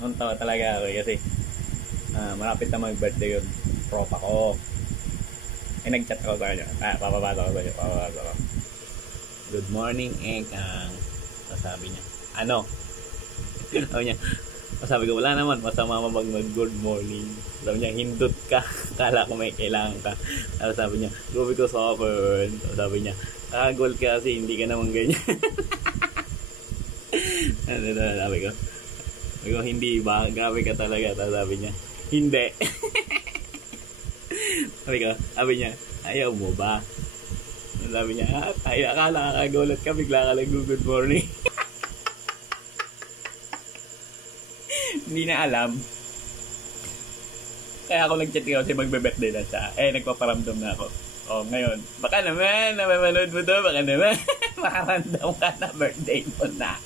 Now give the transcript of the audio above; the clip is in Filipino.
Tawa talaga ako kasi malapit na mag-birthday yung tropa ko. Nag-chat ako sa kanya. Papabasa ko sa kanya. Good morning, Ekang. Sabi niya, ano? Sabi niya, sabi ko, wala naman, masama mag-good morning. Sabi niya, hindot ka. Kala ko may kailangan ka. Sabi niya, go because often. Sabi niya, kagol ka kasi hindi ka naman ganyan. Sabi ko, hindi ba? Grabe ka talaga. Sabi niya, hindi. Sabi niya, ayaw mo ba? Sabi niya, akala kakagulat ka, bigla ka lang good morning. Hindi na alam. Kaya ako nag-chat kasi magbe-birthday na siya. Nagpaparamdam na ako. Ngayon, baka naman, namamanood mo to, baka naman, makaramdam ka na birthday mo na.